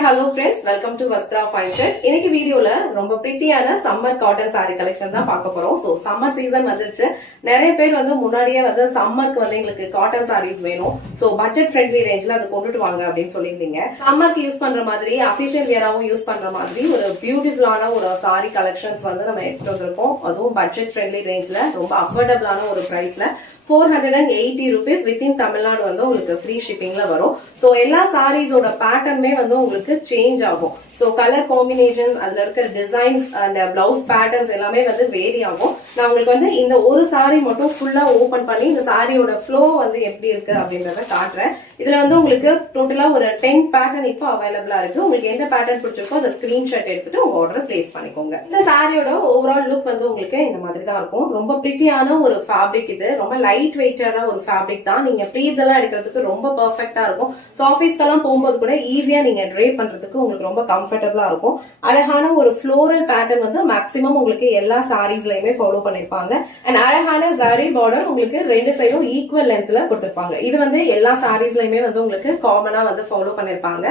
Hi, hello friends. Welcome to Vastra Fine Trends. இன்னைக்கு வீடியோல ரொம்ப பிரிட்டியான சம்மர் காட்டன் saree கலெக்ஷன் தான் பார்க்க போறோம். சோ சம்மர் சீசன் வந்துருச்சு. நிறைய பேர் வந்து முன்னாடியே வந்து சம்மருக்கு வந்து எங்களுக்கு காட்டன் sarees வேணும். சோ பட்ஜெட் ஃப்ரெண்ட்லி ரேஞ்ச்ல அது கொண்டுட்டு வாங்க அப்படின்னு சொல்லியிருந்தீங்க. சம்மருக்கு யூஸ் பண்ற மாதிரி அபிஷியல் வியராவும் யூஸ் பண்ற மாதிரி ஒரு பியூட்டிஃபுல்லான ஒரு saree கலெக்ஷன்ஸ் வந்து நம்ம எடுத்துட்டு வந்திருக்கோம். அதுவும் பட்ஜெட் ஃப்ரெண்ட்லி ரேஞ்ச்ல ரொம்ப அஃபோர்டபிளான ஒரு பிரைஸ்ல 480 rupees within தமிழ்நாடு வந்து உங்களுக்கு ஃப்ரீ ஷிப்பிங்ல வரும். சோ எல்லா சாரீஸோட பேட்டர்னுமே வந்து உங்களுக்கு சேஞ்ச் ஆகும். சோ கலர் காம்பினேஷன்ஸ், அதுல இருக்கிற டிசைன்ஸ் அண்ட் பிளவுஸ் பேட்டர்ன்ஸ் எல்லாமே வந்து வேரி ஆகும். நான் உங்களுக்கு வந்து இந்த ஒரு சாரி மட்டும் ஃபுல்லா ஓபன் பண்ணி இந்த சாரியோட ஃப்ளோ வந்து எப்படி இருக்கு அப்படின்றத காட்டுறேன். இதுல வந்து உங்களுக்கு டோட்டலா ஒரு 10 பேட்டர்ன் இப்போ அவைலபிளா இருக்கு. உங்களுக்கு எந்த பேட்டர்ன் பிடிச்சிருக்கோ அந்த ஸ்கிரீன்ஷாட் எடுத்துட்டு உங்க ஆர்டர் பிளேஸ் பண்ணிக்கோங்க. இந்த சாரியோட ஓவரால் லுக் வந்து உங்களுக்கு இந்த மாதிரி தான் இருக்கும். ரொம்ப பிரிட்டியான ஒரு ஃபேப்ரிக், இது ரொம்ப லைட் வெயிட்டான ஒரு ஃபேப்ரிக் தான். நீங்க ப்ளீட்ஸ் எல்லாம் எடுக்கிறதுக்கு ரொம்ப பெர்ஃபெக்ட்டா இருக்கும். சோ ஆபீஸ்க்கெல்லாம் போகும்போது கூட ஈஸியா நீங்க ட்ரே பண்றதுக்கு உங்களுக்கு ரொம்ப கம்ஃபர்டபுளா இருக்கும். அழகான ஒரு ஃப்ளோரல் பேட்டர்ன் வந்து மேக்ஸிமம் உங்களுக்கு எல்லா சாரீஸ்லயுமே ஃபாலோ பண்ணிருப்பாங்க. அண்ட் அழகான ஜரி பார்டர் உங்களுக்கு ரெண்டு சைடும் ஈக்குவல் லென்த்ல கொடுத்திருப்பாங்க. இது வந்து எல்லா சாரீஸ்லயுமே வந்து உங்களுக்கு காமனா வந்து ஃபாலோ பண்ணிருப்பாங்க.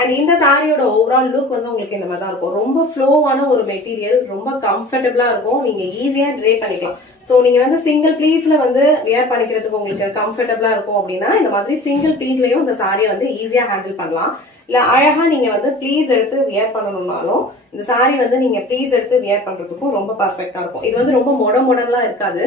அண்ட் இந்த சாரியோட ஓவரால் லுக் வந்து உங்களுக்கு இந்த மாதிரி தான் இருக்கும். ரொம்ப ஃப்ளோவான ஒரு மெட்டீரியல், ரொம்ப கம்ஃபர்டபுளா இருக்கும். நீங்க ஈஸியா ட்ரே பண்ணிக்கலாம். சோ நீங்க வந்து சிங்கிள் ப்ளீட்ஸ்ல வந்து வியர் பண்ணிக்கிறதுக்கு உங்களுக்கு கம்ஃபர்டபுளா இருக்கும் அப்படின்னா இந்த மாதிரி சிங்கிள் ப்ளீட்லயும் இந்த சாரியை வந்து ஈஸியா ஹேண்டில் பண்ணலாம். இல்ல அழகா நீங்க வந்து ப்ளீட்ஸ் எடுத்து வியர் பண்ணணும்னாலும் இந்த சாரி வந்து நீங்க ப்ளீட்ஸ் எடுத்து வியர் பண்றதுக்கும் ரொம்ப பர்ஃபெக்டா இருக்கும். இது வந்து ரொம்ப மொடலாம் இருக்காது.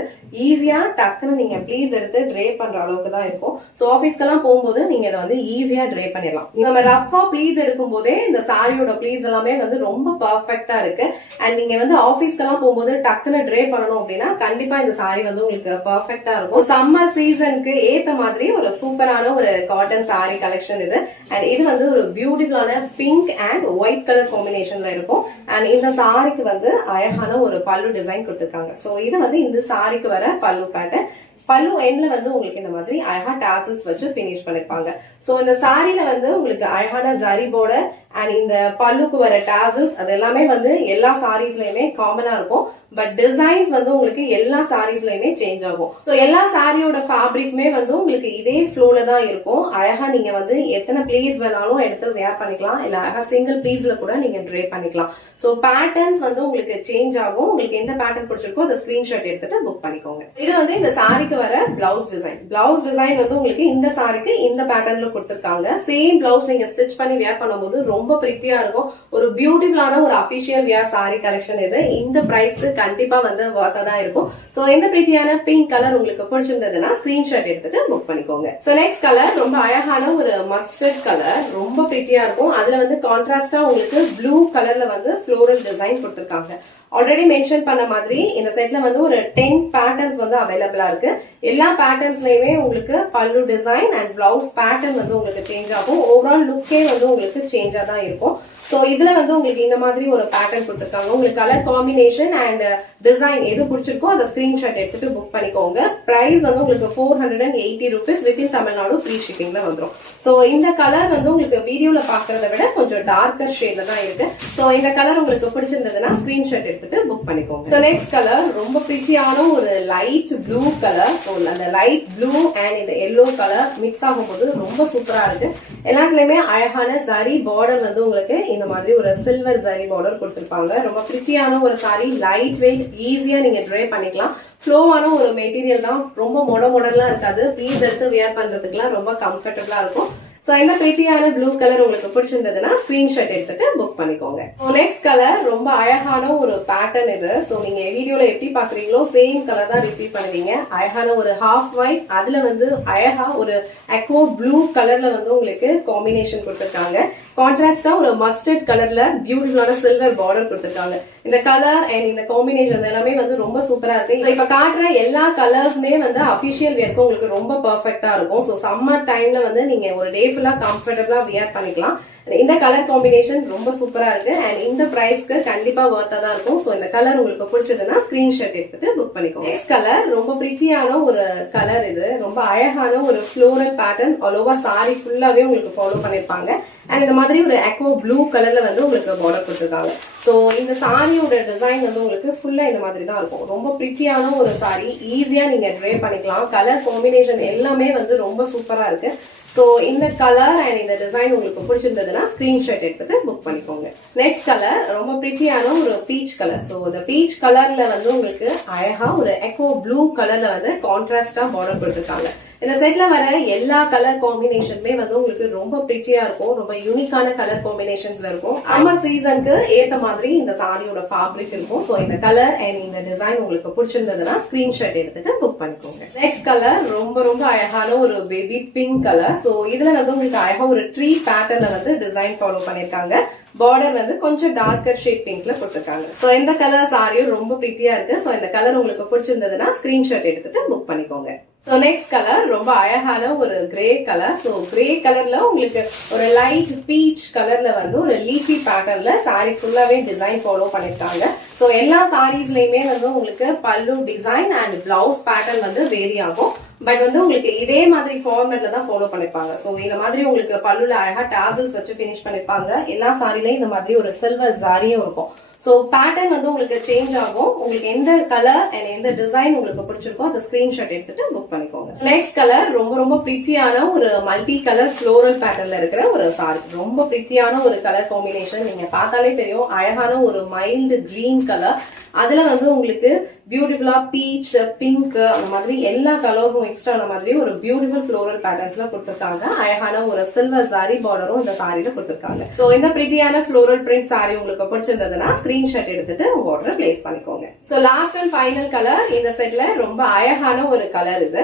ஈஸியா டக்குன்னு நீங்க ப்ளீட்ஸ் எடுத்து ட்ரே பண்ற அளவுக்கு தான் இருக்கும். சோ ஆபீஸ்க்கெல்லாம் போகும்போது நீங்க இதை வந்து ஈஸியா ட்ரே பண்ணிடலாம். நம்ம ரஃபா ப்ளீட்ஸ் எடுக்கும் போதே இந்த சாரியோட ப்ளீட்ஸ் எல்லாமே வந்து ரொம்ப பர்ஃபெக்டா இருக்கு. அண்ட் நீங்க வந்து ஆபீஸ்க்கெல்லாம் போகும்போது டக்குன்னு ட்ரே பண்ணணும் அப்படின்னா கண்டிப்பா இந்த சாரி வந்து உங்களுக்கு பர்ஃபெக்டா இருக்கும். சம்மர் சீசனுக்கு ஏத்த மாதிரி ஒரு சூப்பரான ஒரு காட்டன் சாரி கலெக்ஷன் இது. அண்ட் இது வந்து ஒரு பியூட்டிஃபுல்லான பிங்க் அண்ட் ஒயிட் கலர் காம்பினேஷன்ல இருக்கும். அண்ட் இந்த சாரிக்கு வந்து அழகான ஒரு பல்லு டிசைன் கொடுத்திருக்காங்க. சோ இது வந்து இந்த சாரிக்கு வர பல்லு பேட்டர்ன். பல்லு எண்ட்ல வந்து உங்களுக்கு இந்த மாதிரி அழகா டாசல்ஸ் வச்சு பினிஷ் பண்ணிருப்பாங்க. சோ இந்த சாரில வந்து உங்களுக்கு அழகான ஜரி பார்டர் அண்ட் இந்த பல்லுக்கு வர டாசல்ஸ் அது எல்லாமே வந்து எல்லா சாரீஸ்லயுமே காமனா இருக்கும். பட் டிசைன்ஸ் வந்து உங்களுக்கு எல்லா சாரீஸ்லயுமே சேஞ்ச் ஆகும். சோ எல்லா சாரியோட ஃபேப்ரிக்குமே வந்து உங்களுக்கு இதே ஃப்ளோல தான் இருக்கும். அழகா நீங்க வந்து எத்தனை ப்ளீட்ஸ் வேணாலும் எடுத்து வேர் பண்ணிக்கலாம். இல்ல அழகா சிங்கிள் ப்ளீட்ஸ்ல கூட நீங்க ட்ரே பண்ணிக்கலாம். சோ பேட்டர்ன்ஸ் வந்து உங்களுக்கு சேஞ்ச் ஆகும். உங்களுக்கு எந்த பேட்டர்ன் பிடிச்சிருக்கோ அந்த ஸ்கிரீன்ஷாட் எடுத்துட்டு புக் பண்ணிக்கோங்க. இது வந்து இந்த சாரிக்கு வர பிளவுஸ் டிசைன். பிளவுஸ் டிசைன் வந்து உங்களுக்கு இந்த சாரிக்கு இந்த பேட்டர்ன்ல கொடுத்திருக்காங்க. சேம் பிளவுஸ் நீங்க ஸ்டிச் பண்ணி வேர் பண்ணும்போது ரொம்ப பிரிட்டியா இருக்கும். ஒரு பியூட்டிஃபுல்லான ஒரு அபிஷியல் வியர் சாரி கலெக்ஷன் இது. இந்த பிரைஸ்க்கு கண்டிப்பா வந்து வர்த்தா தான் இருக்கும். சோ இந்த பிரிட்டியான பிங்க் கலர் உங்களுக்கு பிடிச்சிருந்ததுன்னா ஸ்கிரீன்ஷாட் எடுத்துட்டு புக் பண்ணிக்கோங்க. சோ நெக்ஸ்ட் கலர் ரொம்ப அழகான ஒரு மஸ்டர்ட் கலர், ரொம்ப பிரிட்டியா இருக்கும். அதுல வந்து கான்ட்ராஸ்டா உங்களுக்கு ப்ளூ கலர்ல வந்து ஃப்ளோரல் டிசைன் கொடுத்திருக்காங்க. ஆல்ரெடி மென்ஷன் பண்ண மாதிரி இந்த செட்ல வந்து ஒரு 10 பேட்டர்ன்ஸ் வந்து அவைலபிளா இருக்கு. எல்லா பேட்டர்ன்ஸ்லயுமே உங்களுக்கு பல்லு டிசைன் அண்ட் பிளவுஸ் பேட்டர்ன் வந்து உங்களுக்கு சேஞ்ச் ஆகும். ஓவரால் லுக்கே வந்து உங்களுக்கு சேஞ்சா தான் இருக்கும். சோ இதுல வந்து உங்களுக்கு இந்த மாதிரி ஒரு பேட்டர்ன் கொடுத்திருக்காங்க. உங்களுக்கு கலர் காம்பினேஷன் அண்ட் டிசைன் எது பிடிச்சிருக்கோ அதை ஸ்கிரீன்ஷாட் எடுத்துட்டு புக் பண்ணிக்கோங்க. பிரைஸ் வந்து உங்களுக்கு 480 rupees வித்தின் தமிழ்நாடு ஃப்ரீ ஷிப்பிங்ல வந்துடும். சோ இந்த கலர் வந்து உங்களுக்கு வீடியோல பாக்குறத விட கொஞ்சம் டார்க்கர் ஷேட்ல தான் இருக்கு. சோ இந்த கலர் உங்களுக்கு பிடிச்சிருந்ததுன்னா ஸ்கிரீன்ஷாட் எடுத்துட்டு புக் பண்ணிக்கோங்க. சோ நெக்ஸ்ட் கலர் ரொம்ப பிரிட்டியான ஒரு லைட் ப்ளூ கலர். சோ அந்த லைட் ப்ளூ அண்ட் இந்த எல்லோ கலர் மிக்ஸ் ஆகும்போது ரொம்ப சூப்பரா இருக்கு. எல்லாத்துலயுமே அழகான ஜரி பார்டர் வந்து உங்களுக்கு இந்த மாதிரி ஒரு சில்வர் ஜரி பார்டர் கொடுத்திருப்பாங்க. ரொம்ப பிரிட்டியான ஒரு சாரி, லைட் வெயிட், ஈஸியா நீங்க ட்ரை பண்ணிக்கலாம். ஃப்ளோவான ஒரு மெட்டீரியல் தான், ரொம்ப மொடலாம் இருக்காது. ப்ளீஸ் எடுத்து வியர் பண்றதுக்குலாம் ரொம்ப கம்ஃபர்டபுளா இருக்கும். சோ இந்த பிரிட்டியான ப்ளூ கலர் உங்களுக்கு பிடிச்சிருந்ததுன்னா ஸ்கிரீன்ஷாட் எடுத்துட்டு புக் பண்ணிக்கோங்க. நெக்ஸ்ட் கலர் ரொம்ப அழகான ஒரு பேட்டர்ன் இது. சோ நீங்க வீடியோல எப்படி பாக்குறீங்களோ சேம் கலர் தான் ரிசீவ் பண்ணுவீங்க. அழகான ஒரு ஹாஃப் ஒயிட், அதுல வந்து அழகா ஒரு அக்வா ப்ளூ கலர்ல வந்து உங்களுக்கு காம்பினேஷன் கொடுத்திருக்காங்க. கான்ட்ராஸ்டா ஒரு மஸ்டர்ட் கலர்ல பியூட்டிஃபுல்லான சில்வர் பார்டர் கொடுத்திருக்காங்க. இந்த கலர் அண்ட் இந்த காம்பினேஷன் எல்லாமே வந்து ரொம்ப சூப்பரா இருக்கு. இப்ப காட்டுற எல்லா கலர்ஸ்மே வந்து அபிஷியல் வியர்க்கு உங்களுக்கு ரொம்ப பெர்ஃபெக்ட்டா இருக்கும். சோ சம்மர் டைம்ல வந்து நீங்க ஒரு டே ஃபுல்லா கம்ஃபர்டபுளா வியர் பண்ணிக்கலாம். இந்த கலர் காம்பினேஷன் ரொம்ப சூப்பரா இருக்கு. அண்ட் இந்த பிரைஸ்க்கு கண்டிப்பா வர்த்தா தான் இருக்கும். சோ இந்த கலர் உங்களுக்கு பிடிச்சதுன்னா ஸ்கிரீன்ஷாட் எடுத்துட்டு புக் பண்ணிக்கோங்க. நெக்ஸ்ட் கலர் ரொம்ப பிரிட்டியான ஒரு கலர் இது. ரொம்ப அழகான ஒரு floral pattern all over sorry ஃபுல்லாவே உங்களுக்கு ஃபாலோ பண்ணிருப்பாங்க. அண்ட் இந்த மாதிரி ஒரு அக்வா ப்ளூ கலர்ல வந்து உங்களுக்கு பார்டர் கொடுத்திருக்காங்க. சோ இந்த சாரியோட டிசைன் வந்து உங்களுக்கு ஃபுல்லா இந்த மாதிரி தான் இருக்கும். ரொம்ப பிரிட்டியான ஒரு சாரி, ஈஸியா நீங்க ட்ரே பண்ணிக்கலாம். கலர் காம்பினேஷன் எல்லாமே வந்து ரொம்ப சூப்பரா இருக்கு. சோ இந்த கலர் அண்ட் இந்த டிசைன் உங்களுக்கு பிடிச்சிருந்ததுன்னா ஸ்கிரீன்ஷாட் எடுத்துட்டு புக் பண்ணிக்கோங்க. நெக்ஸ்ட் கலர் ரொம்ப பிரிட்டியான ஒரு பீச் கலர். சோ இந்த பீச் கலர்ல வந்து உங்களுக்கு அழகா ஒரு எக்கோ ப்ளூ கலர்ல வந்து கான்ட்ராஸ்டா பார்டர் கொடுத்திருக்காங்க. இந்த செட்ல வர எல்லா கலர் காம்பினேஷனுமே வந்து உங்களுக்கு ரொம்ப பிரிட்டியா இருக்கும், ரொம்ப யூனிக்கான கலர் காம்பினேஷன்ஸ்ல இருக்கும். சம்மர் சீசனுக்கு ஏத்த மாதிரி இந்த சாரியோட ஃபேப்ரிக் இருக்கும். சோ இந்த கலர் அண்ட் இந்த டிசைன் உங்களுக்கு பிடிச்சிருந்ததுன்னா ஸ்கிரீன்ஷாட் எடுத்துட்டு புக் பண்ணிக்கோங்க. நெக்ஸ்ட் கலர் ரொம்ப ரொம்ப அழகான ஒரு பேபி பிங்க் கலர். சோ இதுல வந்து உங்களுக்கு அழகா ஒரு ட்ரீ பேட்டர்ன்ல வந்து டிசைன் ஃபாலோ பண்ணிருக்காங்க. பார்டர் வந்து கொஞ்சம் டார்க்கர் ஷேட் பிங்க்ல கொடுத்திருக்காங்க. சோ இந்த கலர் சாரியும் ரொம்ப பிரிட்டியா இருக்கு. சோ இந்த கலர் உங்களுக்கு பிடிச்சிருந்ததுன்னா ஸ்கிரீன்ஷாட் எடுத்துட்டு புக் பண்ணிக்கோங்க. சோ நெக்ஸ்ட் கலர் ரொம்ப அழகான ஒரு கிரே கலர். சோ கிரே கலர்ல உங்களுக்கு ஒரு லைட் பீச் கலர்ல வந்து ஒரு லீஃபி பேட்டர்ன்ல சாரி ஃபுல்லாவே டிசைன் ஃபாலோ பண்ணிருக்காங்க. சோ எல்லா சாரீஸ்லயுமே வந்து உங்களுக்கு பல்லு டிசைன் அண்ட் பிளவுஸ் பேட்டர்ன் வந்து வேரி ஆகும். பட் வந்து உங்களுக்கு இதே மாதிரி ஃபார்மேட்ல தான் ஃபாலோ பண்ணிருப்பாங்க. சோ இந்த மாதிரி உங்களுக்கு பல்லுல அழகா டாசல்ஸ் வச்சு பினிஷ் பண்ணிருப்பாங்க. எல்லா சாரிலையும் இந்த மாதிரி ஒரு சில்வர் சாரியும் இருக்கும். சோ பேட்டர்ன் வந்து உங்களுக்கு சேஞ்ச் ஆகும். உங்களுக்கு எந்த கலர் அண்ட் எந்த டிசைன் உங்களுக்கு பிடிச்சிருக்கோ அந்த ஸ்கிரீன்ஷாட் எடுத்துட்டு புக் பண்ணிக்கோங்க. நெக்ஸ்ட் கலர் ரொம்ப ரொம்ப பிரிட்டியான ஒரு மல்டி கலர் ஃப்ளோரல் பேட்டர்ன்ல இருக்கிற ஒரு சாரி. ரொம்ப பிரிட்டியான ஒரு கலர் காம்பினேஷன். நீங்க பார்த்தாலே தெரியும், அழகான ஒரு மைல்டு கிரீன் கலர். அதுல வந்து உங்களுக்கு பியூட்டிஃபுல்லா பீச், பிங்க் அந்த மாதிரி எல்லா கலர்ஸும் எக்ஸ்ட்ரா ஆன மாதிரி ஒரு பியூட்டிஃபுல் ஃப்ளோரல் பேட்டர்ன்ஸ்ல கொடுத்திருக்காங்க. அழகான ஒரு சில்வர் சாரி பார்டரும் இந்த சாரியில கொடுத்திருக்காங்க. சோ இந்த பிரிட்டியான ஃப்ளோரல் பிரிண்ட் சாரி உங்களுக்கு பிடிச்சிருந்ததுன்னா ஸ்கிரீன்ஷாட் எடுத்துட்டு உங்க ஆர்டர் பிளேஸ் பண்ணிக்கோங்க. So last and final colour இந்த செட்ல ரொம்ப அழகான ஒரு கலர் இது.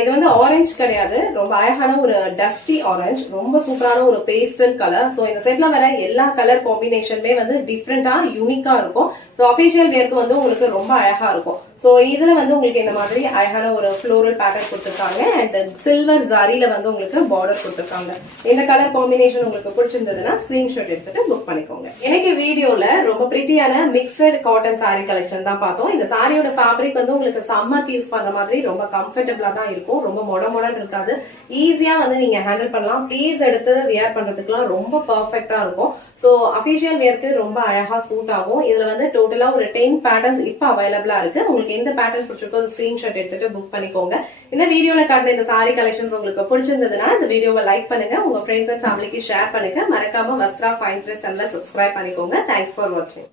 இது வந்து ஆரஞ்சு கிடையாது, ரொம்ப அழகான ஒரு டஸ்டி ஆரஞ்சு, ரொம்ப சூப்பரான ஒரு பேஸ்டல் கலர். சோ இந்த செட்ல வர எல்லா கலர் காம்பினேஷனுமே வந்து டிஃப்ரெண்டா யூனிக்கா இருக்கும். சோ அபிஷியல் வேர்க்கு வந்து உங்களுக்கு ரொம்ப அழகா இருக்கும். சோ இதுல வந்து உங்களுக்கு இந்த மாதிரி அழகான ஒரு ஃப்ளோரல் பேட்டர்ன் கொடுத்திருக்காங்க அண்ட் சில்வர் ஜாரில வந்து உங்களுக்கு பார்டர் கொடுத்திருக்காங்க. இந்த கலர் காம்பினேஷன் உங்களுக்கு பிடிச்சிருந்ததுன்னா ஸ்கிரீன்ஷாட் எடுத்துட்டு புக் பண்ணிக்கோங்க. எனக்கு வீடியோல ரொம்ப பிரிட்டியான மிக்சட் காட்டன் சாரி கலெக்ஷன் தான் பார்த்தோம். இந்த சாரியோட ஃபேப்ரிக் வந்து உங்களுக்கு சம்மருக்கு யூஸ் பண்ற மாதிரி ரொம்ப கம்ஃபர்டபிளா தான் இருக்கும். ரொம்ப மொடமொடன் இருக்காது. ஈஸியா வந்து நீங்க ஹேண்டில் பண்ணலாம். ப்ளீஸ் எடுத்து வியர் பண்றதுக்குலாம் ரொம்ப பெர்ஃபெக்ட்டா இருக்கும். சோ அபிஷியல் வேர்க்கு ரொம்ப அழகா சூட் ஆகும். இதுல வந்து டோட்டலா ஒரு 10 பேட்டர்ன்ஸ் இப்ப அவைலபிளா இருக்கு. உங்களுக்கு எந்த பேட்டர்ன் பிடிச்சிருக்கோ ஸ்கிரீன்ஷாட் எடுத்துட்டு புக் பண்ணிக்கோங்க. இந்த வீடியோல காட்டுற இந்த சாரி கலெக்ஷன்ஸ் உங்களுக்கு பிடிச்சிருந்ததுன்னா இந்த வீடியோவை லைக் பண்ணுங்க, உங்க ஃப்ரெண்ட்ஸ் அண்ட் ஃபேமிலிக்கு ஷேர் பண்ணுங்க. மறக்காம வஸ்த்ரா ஃபைன் த்ரெட்ஸ் சேனலை சப்ஸ்கிரைப் பண்ணிக்கோங்க. தேங்க்ஸ் ஃபார் வாட்சிங்.